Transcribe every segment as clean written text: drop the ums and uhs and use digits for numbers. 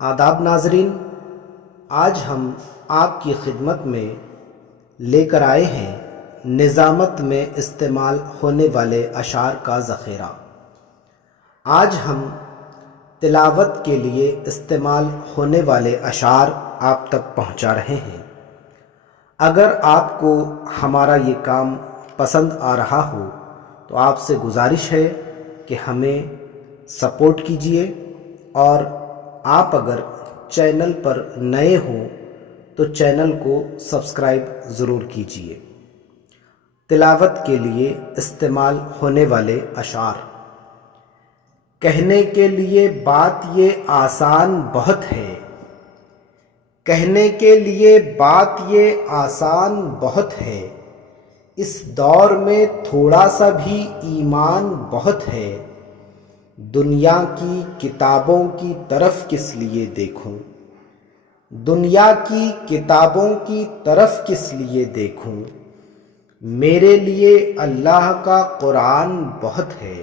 آداب ناظرین، آج ہم آپ کی خدمت میں لے کر آئے ہیں نظامت میں استعمال ہونے والے اشعار کا ذخیرہ۔ آج ہم تلاوت کے لیے استعمال ہونے والے اشعار آپ تک پہنچا رہے ہیں۔ اگر آپ کو ہمارا یہ کام پسند آ رہا ہو تو آپ سے گزارش ہے کہ ہمیں سپورٹ کیجیے، اور آپ اگر چینل پر نئے ہوں تو چینل کو سبسکرائب ضرور کیجیے۔ تلاوت کے لیے استعمال ہونے والے اشعار۔ کہنے کے لیے بات یہ آسان بہت ہے، کہنے کے لیے بات یہ آسان بہت ہے، اس دور میں تھوڑا سا بھی ایمان بہت ہے، دنیا کی کتابوں کی طرف کس لیے دیکھوں، دنیا کی کتابوں کی طرف کس لیے دیکھوں، میرے لیے اللہ کا قرآن بہت ہے۔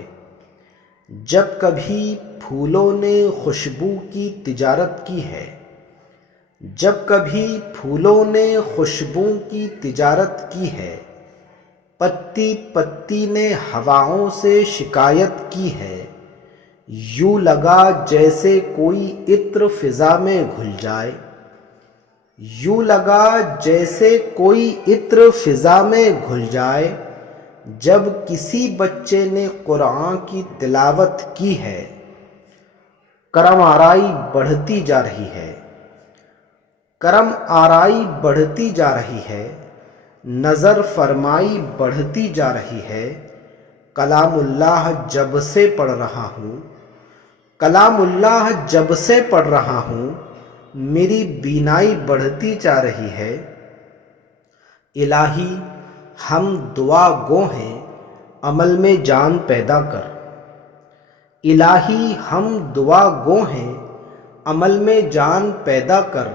جب کبھی پھولوں نے خوشبو کی تجارت کی ہے، جب کبھی پھولوں نے خوشبو کی تجارت کی ہے، پتی پتی نے ہواؤں سے شکایت کی ہے، یوں لگا جیسے کوئی عطر فضا میں گھل جائے، یوں لگا جیسے کوئی عطر فضا میں گھل جائے، جب کسی بچے نے قرآن کی تلاوت کی ہے۔ کرم آرائی بڑھتی جا رہی ہے، کرم آرائی بڑھتی جا رہی ہے، نظر فرمائی بڑھتی جا رہی ہے، کلام اللہ جب سے پڑھ رہا ہوں، کلام اللہ جب سے پڑھ رہا ہوں، میری بینائی بڑھتی جا رہی ہے۔ الہی ہم دعا گو ہیں، عمل میں جان پیدا کر، الہی ہم دعا گو ہیں، عمل میں جان پیدا کر،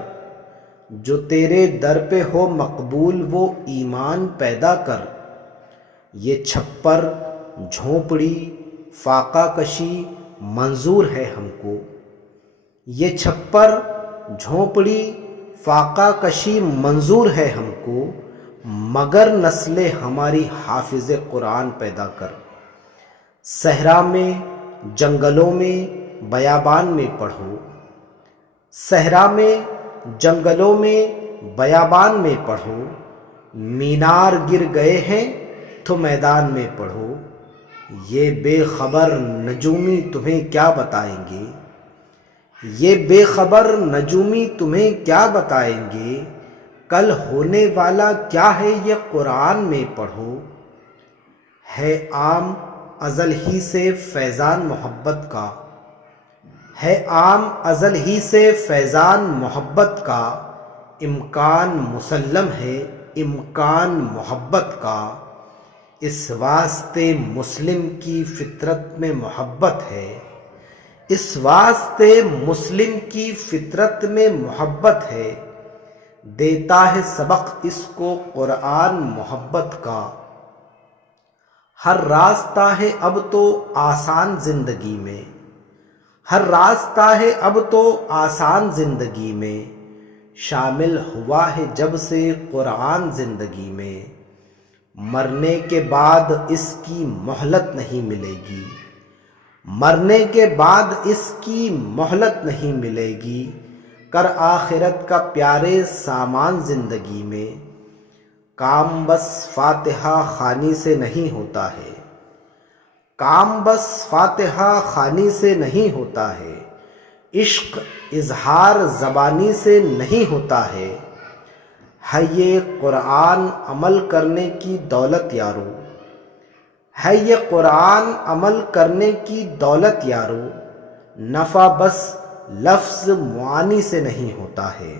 جو تیرے در پہ ہو مقبول وہ ایمان پیدا کر۔ یہ چھپر جھونپڑی فاقہ کشی منظور ہے ہم کو، یہ چھپر جھونپڑی فاقہ کشی منظور ہے ہم کو، مگر نسل ہماری حافظ قرآن پیدا کر۔ صحرا میں جنگلوں میں بیابان میں پڑھو، صحرا میں جنگلوں میں بیابان میں پڑھو، مینار گر گئے ہیں تو میدان میں پڑھو، یہ بے خبر نجومی تمہیں کیا بتائیں گے، یہ بے خبر نجومی تمہیں کیا بتائیں گے، کل ہونے والا کیا ہے یہ قرآن میں پڑھو۔ ہے عام ازل ہی سے فیضان محبت کا، ہے عام ازل ہی سے فیضان محبت کا، امکان مسلم ہے امکان محبت کا، اس واسطے مسلم کی فطرت میں محبت ہے، اس واسطے مسلم کی فطرت میں محبت ہے، دیتا ہے سبق اس کو قرآن محبت کا۔ ہر راستہ ہے اب تو آسان زندگی میں، ہر راستہ ہے اب تو آسان زندگی میں، شامل ہوا ہے جب سے قرآن زندگی میں، مرنے کے بعد اس کی مہلت نہیں ملے گی، مرنے کے بعد اس کی مہلت نہیں ملے گی، کر آخرت کا پیارے سامان زندگی میں، کام بس فاتحہ خوانی سے نہیں ہوتا ہے، کام بس فاتحہ خوانی سے نہیں ہوتا ہے، عشق اظہار زبانی سے نہیں ہوتا ہے، یہ قرآن عمل کرنے کی دولت یارو، ہے یہ قرآن عمل کرنے کی دولت یارو، نفع بس لفظ معانی سے نہیں ہوتا ہے۔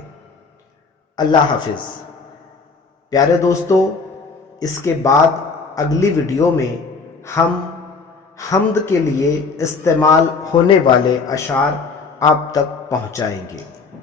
اللہ حافظ۔ پیارے دوستو، اس کے بعد اگلی ویڈیو میں ہم حمد کے لیے استعمال ہونے والے اشعار آپ تک پہنچائیں گے۔